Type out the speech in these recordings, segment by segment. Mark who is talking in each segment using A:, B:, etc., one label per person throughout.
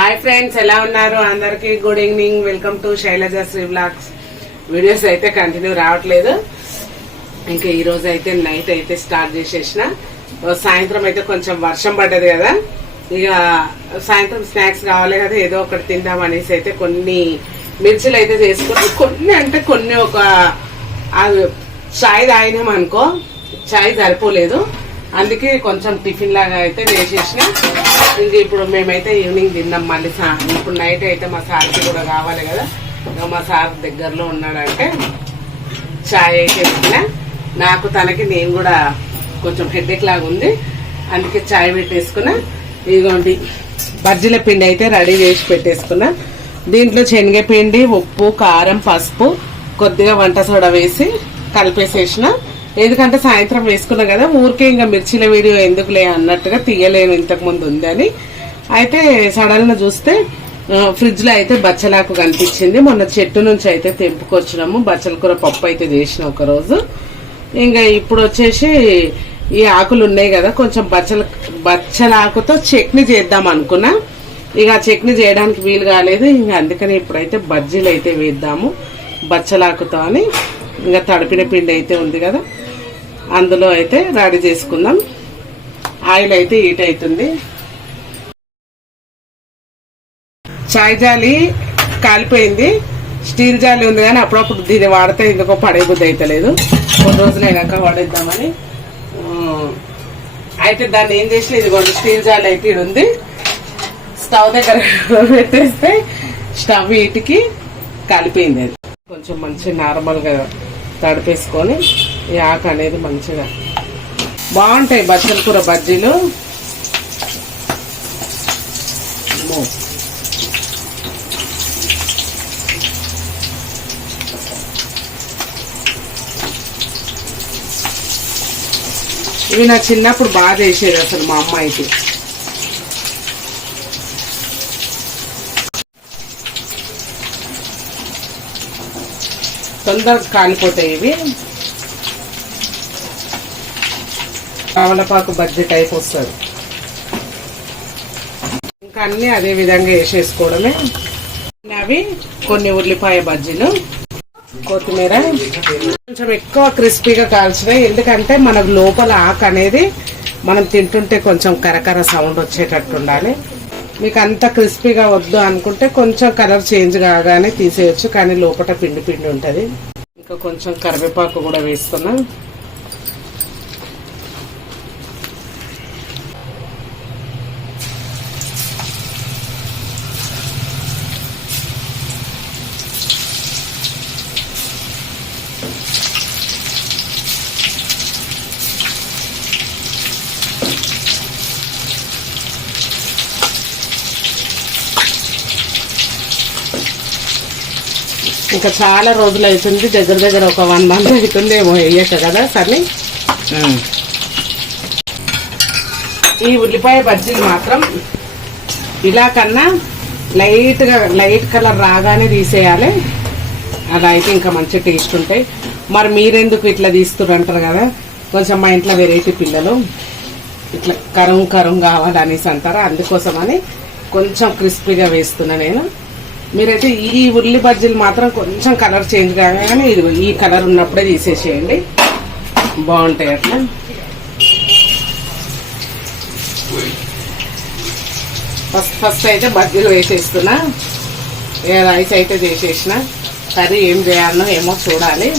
A: Hi friends ఎలా ఉన్నారు? అందరికి good evening welcome to Shailaja Sri vlogs videos అయితే కంటిన్యూ రావట్లేదు. ఇంకా ఈ రోజు అయితే నైట్ అయితే స్టార్ట్ చేసేసిన. సాయంత్రం అయితే కొంచెం వర్షం పడ్డది కదా. ఇక సాయంత్రం స్నాక్స్ కావాలి కదా ఏదో ఒకటి తిందాం అనేసి అయితే కొన్ని మిర్చిలు అయితే చేసుకుని కొన్ని అంటే కొన్ని ఒక చాయ్ తాగినాం అనుకో చాయ్ సరిపోలేదు. అందుకే కొంచెం టిఫిన్ లాగా అయితే వేసేసిన ఇంక ఇప్పుడు మేమైతే ఈవినింగ్ తిన్నాం మళ్ళీ సా ఇప్పుడు నైట్ అయితే మా సార్కి కూడా కావాలి కదా. మా సార్ దగ్గరలో ఉన్నాడంటే చాయ్ అయితే నాకు తనకి నేను కూడా కొంచెం హెడ్ఏక్ లాగా ఉంది. అందుకే చాయ్ పెట్టేసుకున్నా. ఇదిగోండి బజ్జీల పిండి అయితే రెడీ చేసి పెట్టేసుకున్నా. దీంట్లో శనగపిండి ఉప్పు కారం పసుపు కొద్దిగా వంట సోడా వేసి కలిపేసేసిన. ఎందుకంటే సాయంత్రం వేసుకున్నా కదా ఊరికే ఇంకా మిర్చిల వీడియో ఎందుకులే అన్నట్టుగా తీయలేను ఇంతకు ముందు ఉందని అయితే సడన్గా చూస్తే ఫ్రిడ్జ్లో అయితే బచ్చలాకు కనిపించింది. మొన్న చెట్టు నుంచి అయితే తెంపుకొచ్చినాము. బచ్చల కూర పప్పు అయితే చేసిన ఒకరోజు. ఇంకా ఇప్పుడు వచ్చేసి ఈ ఆకులు ఉన్నాయి కదా కొంచెం బచ్చల బచ్చలాకుతో చట్నీ చేద్దాం అనుకున్నా. ఇక ఆ చట్నీ చేయడానికి వీలు కాలేదు. ఇంకా అందుకని ఇప్పుడైతే బజ్జీలు అయితే వేద్దాము. బచ్చలాకుతో అని. ఇంకా తడిపిన పిండి అయితే ఉంది కదా. అందులో అయితే రెడీ చేసుకుందాం. ఆయిల్ అయితే హీట్ అవుతుంది. చాయ్ జాలి కాలిపోయింది. స్టీల్ జాలి ఉంది కానీ అప్పుడప్పుడు దీన్ని వాడితే ఎందుకో పడే బుద్ధి అయితలేదు కొన్ని రోజులు అయినాక వాడేద్దామని. అయితే దాన్ని ఏం చేసిన ఇదిగోండి స్టీల్ జాలి అయితే ఇది ఉంది. స్టవ్ దగ్గర పెట్టేస్తే స్టవ్ వీటికి కాలిపోయింది అది. కొంచెం మంచి నార్మల్గా తడిపేసుకొని ఈ ఆకు అనేది మంచిగా. బాగుంటాయి బచ్చల కూర బజ్జీలు. ఇవి నా చిన్నప్పుడు బాగా చేసేది అసలు మా అమ్మ అయితే తొందరగా కాలిపోతాయి ఇవి. కవలపాకు బజ్జీ టైప్ వస్తుంది. ఇంకా అన్ని అదే విధంగా వేసేసుకోవడమే. అవి కొన్ని ఉల్లిపాయ బజ్జీలు కొత్తిమీర. కొంచెం ఎక్కువ క్రిస్పీగా కాల్చినాయి ఎందుకంటే మనకు లోపల ఆకు అనేది మనం తింటుంటే కొంచెం కరకర సౌండ్ వచ్చేటట్టు ఉండాలి. మీకు అంత క్రిస్పీగా వద్దు అనుకుంటే కొంచెం కలర్ చేంజ్ కాగానే తీసేయచ్చు కానీ లోపల పిండి పిండి ఉంటుంది. ఇంకా కొంచెం కరివేపాకు కూడా వేస్తున్నాం. ఇంకా చాలా రోజులు అవుతుంది దగ్గర దగ్గర ఒక వన్ మంత్ అవుతుంది ఏమో వేయక కదా సరే ఈ ఉల్లిపాయ బజ్జీలు మాత్రం ఇలా కన్నా లైట్గా లైట్ కలర్ రాగానే తీసేయాలి. అలా అయితే ఇంకా మంచి టేస్ట్ ఉంటాయి. మరి మీరెందుకు ఇట్లా తీస్తున్నారు అంటారు కదా? కొంచెం మా ఇంట్లో వెరైటీ పిల్లలు. ఇట్లా కరం కరం కావాలి అనేసి అంటారు? అందుకోసమని కొంచెం క్రిస్పీగా వేస్తున్నా నేను. మీరైతే ఈ ఉల్లి బజ్జీలు మాత్రం కొంచెం కలర్ చేంజ్ కాగానే ఇది ఈ కలర్ ఉన్నప్పుడే తీసేసేయండి. బాగుంటాయి అట్లా. ఫస్ట్ ఫస్ట్ అయితే బజ్జీలు వేసేస్తున్నా. ఏ రైస్ అయితే చేసేసిన కర్రీ ఏం చేయాలనో ఏమో చూడాలి.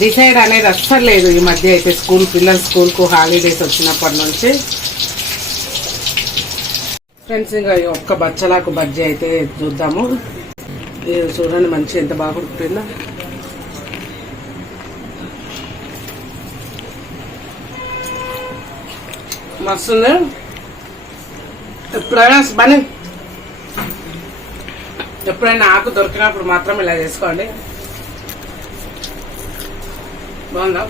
A: డిసైడ్ అనేది అస్సలు లేదు ఈ మధ్య అయితే స్కూల్ పిల్లలు స్కూల్కు హాలిడేస్ వచ్చినప్పటి నుంచి. ఫ్రెండ్స్ ఇంకా ఒక్క బచ్చలాకు బజ్జీ అయితే చూద్దాము. చూడండి మంచి ఎంత బాగా ఉడికిపోయిందో. మస్తుంది. ఎప్పుడైనా బని. ఎప్పుడైనా ఆకు దొరికినప్పుడు మాత్రం ఇలా చేసుకోండి. బాగుందా?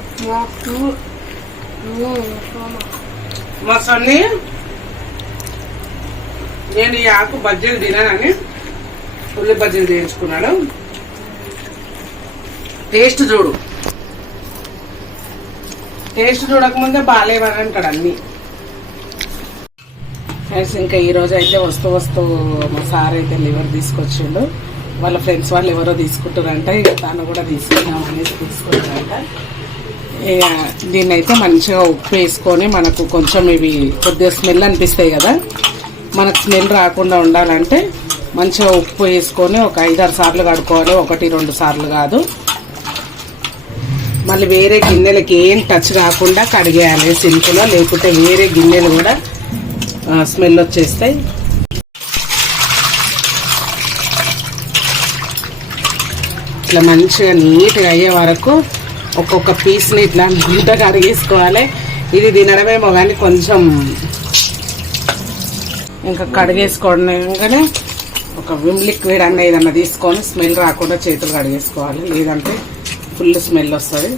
A: మా సన్ని నేను ఈ ఆకు బజ్జీలు తినానని ఉల్లి బజ్జీలు చేయించుకున్నాడు. టేస్ట్ చూడు. టేస్ట్ చూడకముందే బాగాలేవని అంటాడు అన్ని. ఫ్రెండ్స్ ఇంకా ఈరోజు అయితే వస్తూ వస్తూ మా సార్ అయితే లివర్ తీసుకొచ్చిండు. వాళ్ళ ఫ్రెండ్స్ వాళ్ళు ఎవరో తీసుకుంటారంట ఇక తను కూడా తీసుకున్నాం అనేసి తీసుకుంటారంట ఇక దీన్ని అయితే మంచిగా ఉప్పు వేసుకొని మనకు కొంచెం ఇవి కొద్దిగా స్మెల్ అనిపిస్తాయి కదా. మనకు స్మెల్ రాకుండా ఉండాలంటే మంచిగా ఉప్పు వేసుకొని ఒక ఐదారు సార్లు కడుక్కోవాలి. ఒకటి రెండు సార్లు కాదు. మళ్ళీ వేరే గిన్నెలకి ఏం టచ్ కాకుండా కడిగేయాలి సింకులో. లేకుంటే వేరే గిన్నెలు కూడా స్మెల్ వచ్చేస్తాయి. ఇట్లా మంచిగా నీట్గా అయ్యే వరకు ఒక్కొక్క పీస్ని ఇట్లా గుంట కడిగేసుకోవాలి. ఇది తినడమేమో కానీ కొంచెం ఇంకా కడిగేసుకోవడంగానే ఒక విమ్ లిక్విడ్ అన్న ఏదన్నా తీసుకొని స్మెల్ రాకుండా చేతులు కడిగేసుకోవాలి. లేదంటే ఫుల్ స్మెల్ వస్తుంది.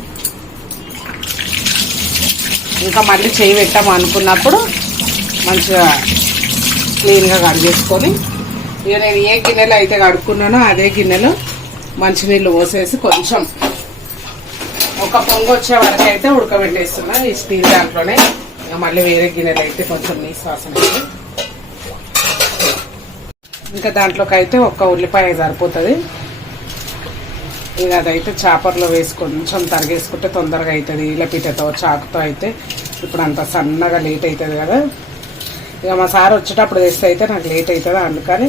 A: ఇంకా మళ్ళీ చేయి పెట్టాము అనుకున్నప్పుడు మంచిగా క్లీన్గా కడిగేసుకొని ఇక నేను ఏ గిన్నెలో అయితే కడుక్కున్నానో అదే గిన్నెలో మంచినీళ్ళు పోసేసి కొంచెం ఒక పొంగు వచ్చే వరకు అయితే ఉడకబెట్టేస్తున్నా ఈ స్టీల్ దాంట్లోనే. ఇక మళ్ళీ వేరే గిన్నెలు అయితే కొంచెం నీ వాసన అయితే ఇంకా దాంట్లోకి అయితే ఒక్క ఉల్లిపాయ సరిపోతుంది. ఇక అదైతే చేపల్లో వేసి కొంచెం తరిగేసుకుంటే తొందరగా అవుతుంది ఇలపీటతో చాకుతో అయితే ఇప్పుడు అంత సన్నగా లేట్ అవుతుంది కదా. ఇక మా సార్ వచ్చేటప్పుడు వేస్తే అయితే నాకు లేట్ అవుతుంది అందుకని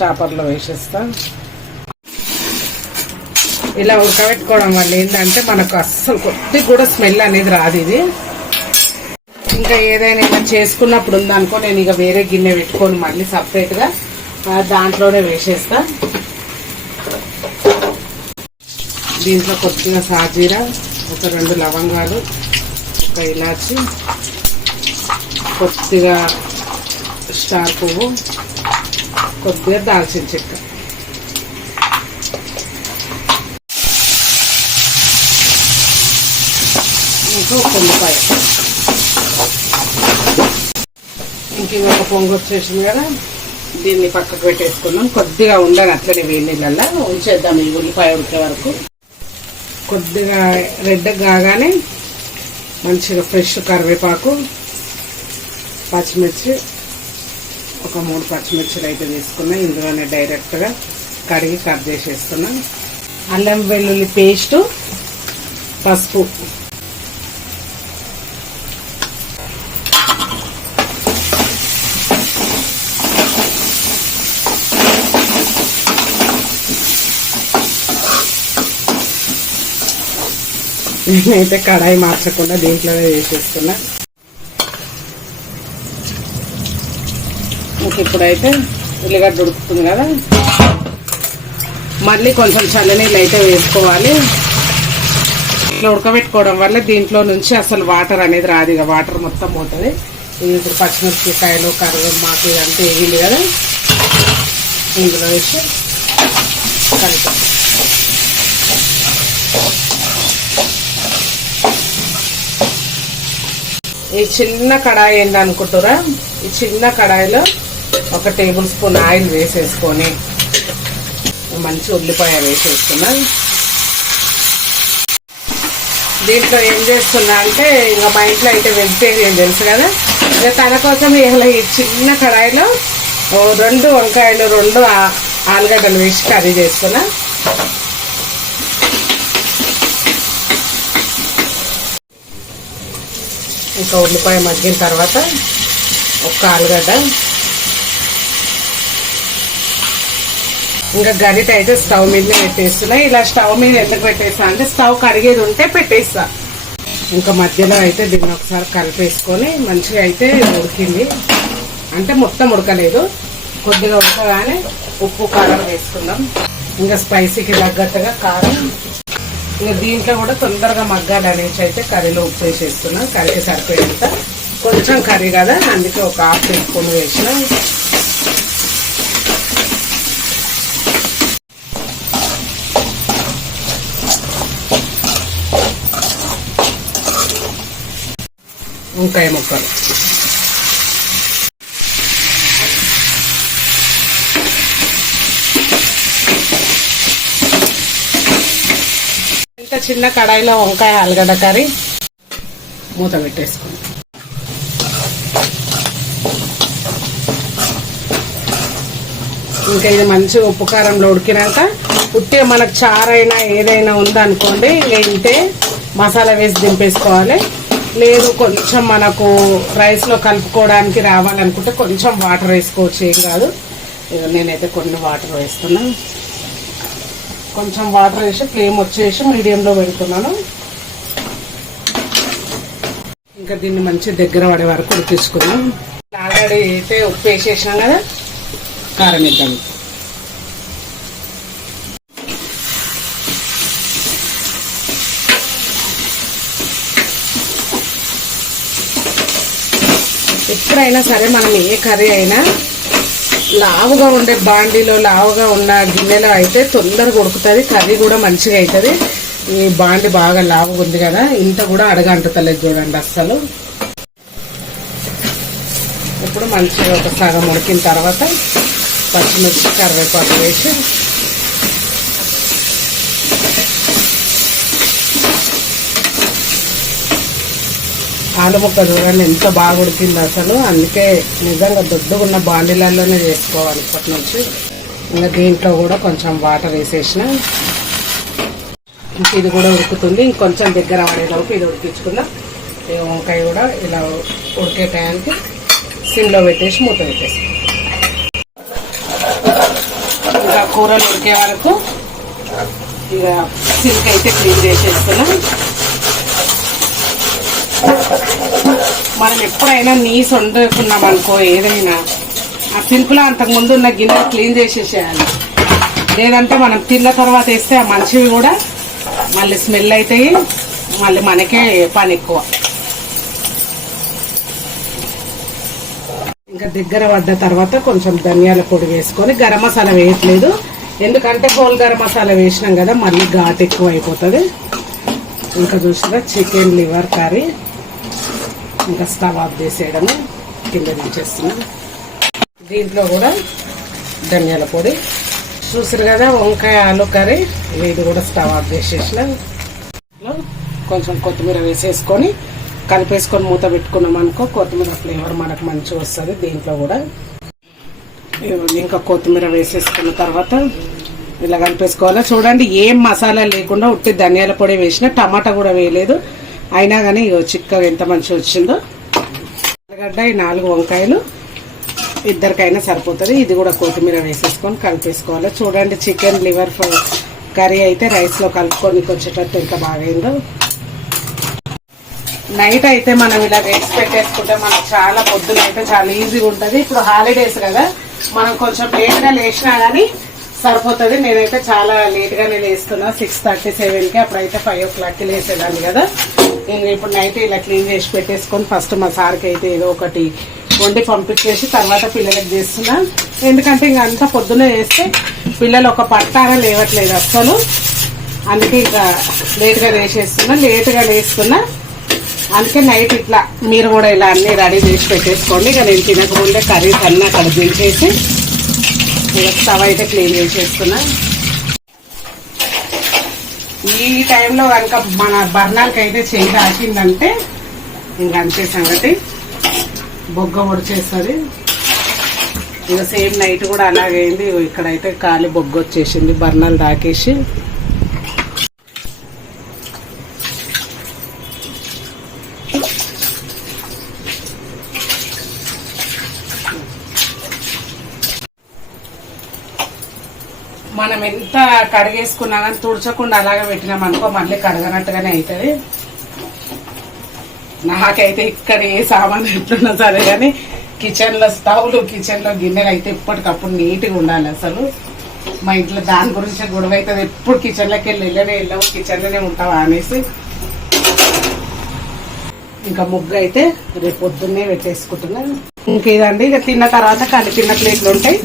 A: చేపర్లో వేసేస్తా. ఇలా ఉడకబెట్టుకోవడం వల్ల ఏంటంటే మనకు అస్సలు కొద్ది కూడా స్మెల్ అనేది రాదు ఇది. ఇంకా ఏదైనా ఇలా చేసుకున్నప్పుడు ఉందనుకో నేను ఇక వేరే గిన్నె పెట్టుకొని మళ్ళీ సపరేట్గా దాంట్లోనే వేసేస్తా. దీంట్లో కొద్దిగా సాజీరా ఒక రెండు లవంగాలు ఒక ఇలాచి కొద్దిగా స్టార్ పువ్వు కొద్దిగా దాల్చిన చెక్క. ఇంకా ఒక ఉల్లిపాయ. ఇంక ఒక పొంగు వచ్చేసింది కదా. దీన్ని పక్కకు పెట్టేసుకుందాం. కొద్దిగా ఉండని అట్లనే వేడి నీళ్ళల్లో ఉంచేద్దాం ఈ ఉల్లిపాయ ఉడికే వరకు. కొద్దిగా రెడ్ కాగానే మంచిగా ఫ్రెష్ కరివేపాకు పచ్చిమిర్చి ఒక మూడు పచ్చిమిర్చిలు అయితే తీసుకున్నా. ఇందులోనే డైరెక్ట్గా కడిగి కట్ చేసేసుకున్నాం. అల్లం వెల్లుల్లి పేస్టు పసుపు. నేనైతే కడాయి మార్చకుండా దీంట్లోనే వేసేస్తున్నా. ఇంక ఇప్పుడైతే ఉల్లిగడ్డ ఉడుకుతుంది కదా. మళ్ళీ కొంచెం చల్లనీళ్ళు అయితే వేసుకోవాలి. ఇట్లా ఉడకబెట్టుకోవడం వల్ల దీంట్లో నుంచి అసలు వాటర్ అనేది రాదు ఇక. వాటర్ మొత్తం పోతుంది. ఇప్పుడు పచ్చిమిరపకాయలు కరివేపాకు ఇదంతా వేగింది కదా. ఇందులో వేసి కలిపి ఈ చిన్న కడాయి ఏంటి అనుకుంటారా? ఈ చిన్న కడాయిలో ఒక టేబుల్ స్పూన్ ఆయిల్ వేసేసుకొని మంచి ఉల్లిపాయ వేసేసుకున్నా. దీంట్లో ఏం చేస్తున్నా అంటే ఇంకా మా ఇంట్లో అయితే వెజిటేరియన్ తెలుసు కదా? ఇక తన కోసం ఇలా ఈ చిన్న కడాయిలో రెండు వంకాయలు రెండు ఆలుగడ్డలు వేసి కర్రీ చేసుకున్నా. ఇంకా ఉల్లిపాయ మగ్గిన తర్వాత ఒక్క ఆలుగడ్డ. ఇంకా గరిట అయితే స్టవ్ మీదనే పెట్టేస్తున్నా. ఇలా స్టవ్ మీద ఎందుకు పెట్టేస్తా అంటే స్టవ్ కడిగేది ఉంటే పెట్టేస్తా. ఇంకా మధ్యలో అయితే దీన్ని ఒకసారి కలిపేసుకొని మంచిగా అయితే ఉడికింది. అంటే మొత్తం ఉడకలేదు. కొద్దిగా ఉడకగానే ఉప్పు కారం వేసుకుందాం. ఇంకా స్పైసీకి తగ్గట్టుగా కారం ఇంకా దీంట్లో కూడా తొందరగా మగ్గాలి అనేసి అయితే కర్రీలో ఉప్పు వేసేస్తున్నా. కర్రీకి సరిపోయేంత కొంచెం కర్రీ కదా అందుకే ఒక హాఫ్ టీ స్పూన్ వేసిన. వంకాయ ముక్కలు. చిన్న కడాయిలో వంకాయ ఆలుగడ్డ కర్రీ. మూత పెట్టేసుకోండి ఇంకా ఇది మంచిగా ఉప్పు కారంలో ఉడికినాక ఉట్టే మనకు చారైనా ఏదైనా ఉందనుకోండి లేదంటే మసాలా వేసి దింపేసుకోవాలి. లేదు కొంచెం మనకు రైస్లో కలుపుకోవడానికి రావాలనుకుంటే కొంచెం వాటర్ వేసుకోవచ్చు ఏం కాదు. నేనైతే కొన్ని వాటర్ వేస్తున్నాను కొంచెం వాటర్ వేసి ఫ్లేమ్ వచ్చేసి మీడియంలో పెడుతున్నాను. ఇంకా దీన్ని మంచి దగ్గర పడే వరకు ఉడికించుకున్నాం ఆల్రెడీ అయితే ఉప్పు వేసేసినాం కదా కారం ఇద్దాం ఎప్పుడైనా సరే మనం ఏ కర్రీ అయినా లావుగా ఉండే బాండీలో లావుగా ఉన్న గిన్నెలో అయితే తొందరగా ఉడుకుతుంది కర్రీ కూడా మంచిగా అవుతుంది ఈ బాండి బాగా లావుగా ఉంది కదా ఇంత కూడా అడగంటుతలేదు చూడండి అస్సలు. ఇప్పుడు మంచిగా ఒక సగం ఉడికిన తర్వాత పచ్చిమిర్చి కరివేపాకు వేసి ఆలు ముక్క చూడండి ఎంత బాగా ఉడికింది అసలు. అందుకే నిజంగా దొడ్డుగున్న బాండీలలోనే చేసుకోవాలి ఇప్పటి నుంచి. ఇంకా దీంట్లో కూడా కొంచెం వాటర్ వేసేసిన. ఇంక ఇది కూడా ఉడుకుతుంది. ఇంకొంచెం దగ్గర పడేలోపు ఇది ఉడికించుకుందాం. ఈ వంకాయ కూడా ఇలా ఉడికే టయానికి సిమ్లో పెట్టేసి మూత పెట్టేసి ఇంకా కూరలు ఉడికే వరకు ఇక సిల్క్ అయితే క్లీన్ చేసేస్తున్నాం. మనం ఎప్పుడైనా నీసు వండుకున్నాం అనుకో ఏదైనా. ఆ సింపుల్ అంతకుముందు ఉన్న గిన్నె క్లీన్ చేసేసేయాలి. లేదంటే మనం తిన్న తర్వాత వేస్తే ఆ మంచివి కూడా మళ్ళీ స్మెల్ అవుతాయి మళ్ళీ మనకే పని ఎక్కువ. ఇంకా దగ్గర పడ్డ తర్వాత కొంచెం ధనియాల పొడి వేసుకొని గరం మసాలా వేయట్లేదు. ఎందుకంటే హోల్ గరం మసాలా వేసినాం కదా మళ్ళీ ఘాట్ ఎక్కువ అయిపోతుంది ఇంకా చూసినా చికెన్ లివర్ కర్రీ. ఇంకా స్టవ్ ఆఫ్ చేసేయడము. కింద దించేస్తున్నాం. దీంట్లో కూడా ధనియాల పొడి. చూసారు కదా వంకాయ ఆలు కర్రీ. ఇది కూడా స్టవ్ ఆఫ్ చేసేసిన. కొంచెం కొత్తిమీర వేసేసుకొని కలిపేసుకొని మూత పెట్టుకున్నాం అనుకో కొత్తిమీర ఫ్లేవర్ మనకు మంచిగా వస్తుంది దీంట్లో కూడా. ఇంకా కొత్తిమీర వేసేసుకున్న తర్వాత ఇలా కలిపేసుకోవాలి. చూడండి ఏం మసాలా లేకుండా ఉట్టి ధనియాల పొడి వేసిన టమాటా కూడా వేయలేదు. అయినా కానీ ఇగో చిక్కగా ఎంత మంచిగా వచ్చిందో. ఆలుగడ్డ ఈ నాలుగు వంకాయలు ఇద్దరికైనా సరిపోతుంది. ఇది కూడా కొత్తిమీర వేసేసుకొని కలిపేసుకోవాలి. చూడండి చికెన్ లివర్ కర్రీ అయితే రైస్లో కలుపుకొని వచ్చేటట్టు ఎంత బాగైందో నైట్ అయితే మనం ఇలా వేసి పెట్టేసుకుంటే మనకు చాలా పొద్దున అయితే చాలా ఈజీగా ఉంటుంది. ఇప్పుడు హాలిడేస్ కదా. మనం కొంచెం లేట్గా లేచినా కానీ సరిపోతుంది. నేనైతే చాలా లేట్గా నేను వేస్తున్నా సిక్స్ థర్టీ సెవెన్కి అప్పుడైతే ఫైవ్ ఓ క్లాక్కి లేసేదాన్ని కదా. నేను ఇప్పుడు నైట్ ఇలా క్లీన్ చేసి పెట్టేసుకొని ఫస్ట్ మా సార్కి అయితే ఏదో ఒకటి వండి పంపించేసి తర్వాత పిల్లలకి చేస్తున్నా. ఎందుకంటే ఇంక అంతా పొద్దున్నే చేస్తే పిల్లలు ఒక పట్టాన లేవట్లేదు అస్సలు. అందుకే ఇంకా లేట్గా వేసేస్తున్నా లేట్గా లేస్తున్నా. అందుకే నైట్ ఇట్లా మీరు కూడా ఇలా అన్ని రెడీ చేసి పెట్టేసుకోండి. ఇక నేను తినకముందే కర్రీస్ అన్నీ అక్కడ దించేసి ఇక స్టవ్ అయితే క్లీన్ చేసేసుకున్నా ఈ టైంలో కనుక మన బర్నాలకి అయితే చేయి దాచిందంటే ఇంక అంతే సంగతి. బొగ్గ పొడిచేస్తుంది. ఇక సేమ్ నైట్ కూడా అలాగైంది. ఇక్కడైతే కాలి బొగ్గ వచ్చేసింది. బర్నాలు దాకేసి మనం ఎంత కడిగేసుకున్నా కానీ తుడచకుండా అలాగే పెట్టినాం అనుకో మళ్ళీ కడగనట్టుగానే అవుతుంది నాకైతే ఇక్కడ ఏ సామాన్ ఎట్లున్నా సరే కానీ కిచెన్లో స్టవ్లు కిచెన్లో గిన్నెలు అయితే ఎప్పటికప్పుడు నీట్గా ఉండాలి అసలు. మా ఇంట్లో దాని గురించి గొడవ అవుతుంది ఎప్పుడు కిచెన్లోకి వెళ్ళి వెళ్ళనే వెళ్ళాము కిచెన్లోనే ఉంటావా అనేసి. ఇంకా ముగ్గు అయితే రేపు పొద్దున్నే పెట్టేసుకుంటున్నాను. ఇంకేదండి? ఇక తిన్న తర్వాత కానీ తిన్న ప్లేట్లు ఉంటాయి.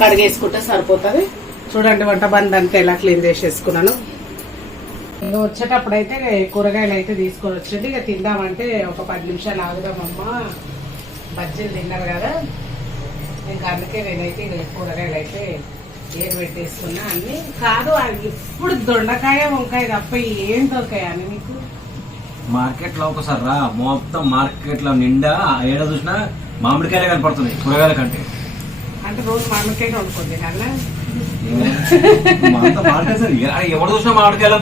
A: కడిగేసుకుంటే సరిపోతుంది. చూడండి వంట బంద్ అంతా ఎలా క్లీన్ చేసేసుకున్నాను. ఇక వచ్చేటప్పుడు అయితే కూరగాయలు అయితే తీసుకొని వచ్చింది. ఇక తిందామంటే ఒక పది నిమిషాలు ఆగుదామమ్మా బజ్జీలు తిన్నారు కదా. ఇంకా అందుకే నేనైతే ఇక కూరగాయలు అయితే ఏరు పెట్టేసుకున్నా. అన్ని కాదు ఇప్పుడు దొండకాయ వంకాయ తప్ప ఏం దొరకాయ అని మీకు?
B: మార్కెట్లో ఒకసారి రా. మొత్తం మార్కెట్లో నిండా ఏడ చూసినా మామిడికాయలే కనపడుతున్నాయి కూరగాయల కంటే.
A: అంటే రోజు మామిడికాయ వండుకుంది కన్నా
B: మా అంతా మామిడికాయ సార్ ఎ- ఎవడు చూసినా మామిడికాయలు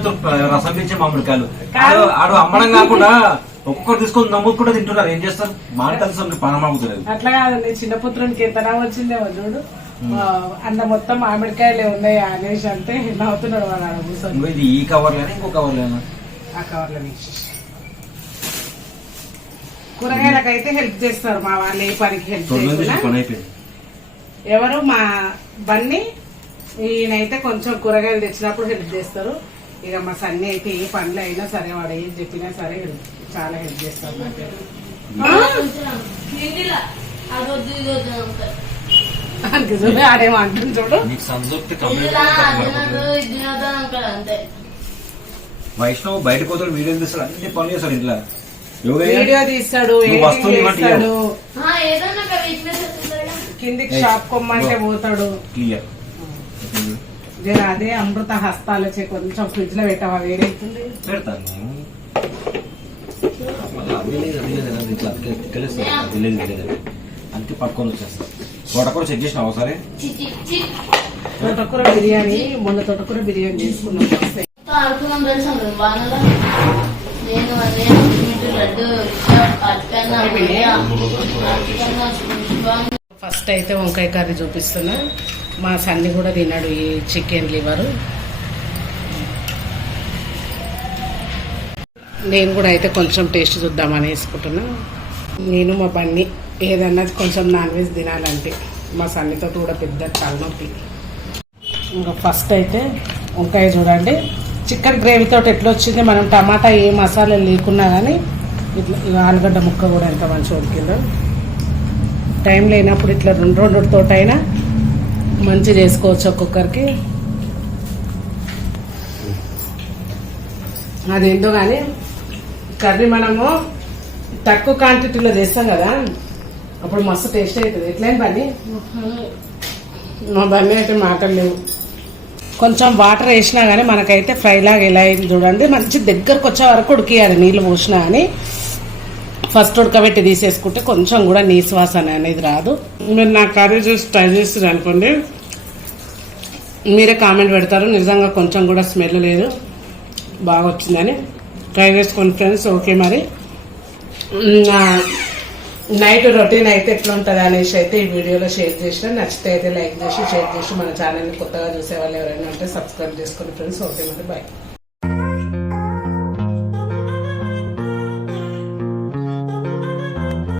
B: రసం పెంచే మామిడికాయలు. ఆడు- అమ్మడం కాకుండా ఒక్కొక్కరు తీసుకొని నమ్ముకు కూడా తింటున్నారు. ఏం చేస్తారు? మామిడికాయలు పనం అవుతుంది
A: అట్లా కాదండి చిన్న పుత్రునికి ఎంత వచ్చిందేమో చూడు. అన్న మొత్తం మామిడికాయలే ఉన్నాయి అనేసి అంటే నవ్వుతున్నాడు వాడు
B: ఇది ఈ కవర్లేనా ఇంకో కవర్లేనా?
A: ఆ కవర్లో వేసేసి. కూరగాయలకైతే హెల్ప్ చేస్తారు మా వాళ్ళు ఏ పనికి హెల్ప్
B: అయిపోయింది.
A: ఎవరు? మా బన్ని ఈయనైతే కొంచెం కూరగాయలు తెచ్చినప్పుడు హెల్ప్ చేస్తారు. ఇక మా సన్ని అయితే ఏ పనులు అయినా సరే వాడు ఏం చెప్పినా సరే చాలా హెల్ప్ చేస్తారు నాకు ఆడేమో అంటుంది చూడు.
B: వైష్ణవ్ బయటకు పోతాడు వీడియోలు తీస్తాడు అన్ని పనులు చేస్తాడు ఇంట్లో. యోగయ్య
A: వీడియో తీస్తాడు
C: వస్తుందా?
A: కిందికి షాప్ కొమ్మంటే. పోతాడు.
B: క్లియర్
A: జర అదే అమృత హస్తాలు వచ్చి కొంచెం ఫ్రిడ్జ్లో పెట్టావా వేడైతుంది
B: పెడతాను. అందుకే పట్టుకొని వచ్చేస్తా తోటకూర చెక్ చేసిన
C: చి
A: తోటకూర బిర్యానీ మొన్న తోటకూర బిర్యానీ చేసుకున్నాం వస్తాయి
C: మొత్తం ఆడుకున్నాం తెలుసా మేము వానలో నేను అదే మినిట్ లడ్డు అట్కన్నా
A: ఫస్ట్ అయితే వంకాయ కర్రీ చూపిస్తున్నా. మా సన్ని కూడా తిన్నాడు ఈ చికెన్ లివర్. నేను కూడా అయితే కొంచెం టేస్ట్ చూద్దామని వేసుకుంటున్నా. నేను మా బండి ఏదన్నా కొంచెం నాన్ వెజ్ తినాలంటే మా సన్నితో కూడా పెద్ద తలనొప్పి. ఇంకా ఫస్ట్ అయితే వంకాయ చూడండి. చికెన్ గ్రేవీతో ఎట్లా వచ్చింది? మనం టమాటా ఏ మసాలా లేకున్నా కానీ ఇట్లా ఆలుగడ్డ ముక్క కూడా ఎంత మంచిగా ఉడికిందో. టైం లేనప్పుడు ఇట్లా రెండు రెండు తోటైనా మంచి చేసుకోవచ్చు ఒక్కొక్కరికి. అదేంటో కానీ కర్రీ మనము తక్కువ క్వాంటిటీలో చేస్తాం కదా అప్పుడు మస్తు టేస్ట్ అవుతుంది ఎట్లయిన పని? మా బన్నీ అయితే మాటలు లేవు. కొంచెం వాటర్ వేసినా కానీ మనకైతే ఫ్రైలాగా ఎలా అయింది చూడండి. మంచి దగ్గరకు వచ్చే వరకు ఉడికియాలి నీళ్ళు పోసినా కానీ ఫస్ట్ ఉడకబెట్టి తీసేసుకుంటే కొంచెం కూడా నీసు వాసన అనేది రాదు. మీరు నా కర్రీ చూసి ట్రై చేస్తారు అనుకోండి. మీరే కామెంట్ పెడతారు. నిజంగా కొంచెం కూడా స్మెల్ లేదు. బాగా వచ్చిందని ట్రై చేసుకోండి ఫ్రెండ్స్. ఓకే మరి. నా నైట్ రొటీన్ అయితే ఎట్లా ఉంటుంది అనేసి అయితే ఈ వీడియోలో షేర్ చేసిన. నచ్చితే అయితే లైక్ చేసి షేర్ చేసి మన ఛానల్ని కొత్తగా చూసే వాళ్ళు ఎవరైనా ఉంటే సబ్స్క్రైబ్ చేసుకోండి ఫ్రెండ్స్. ఓకే మరి. బాయ్.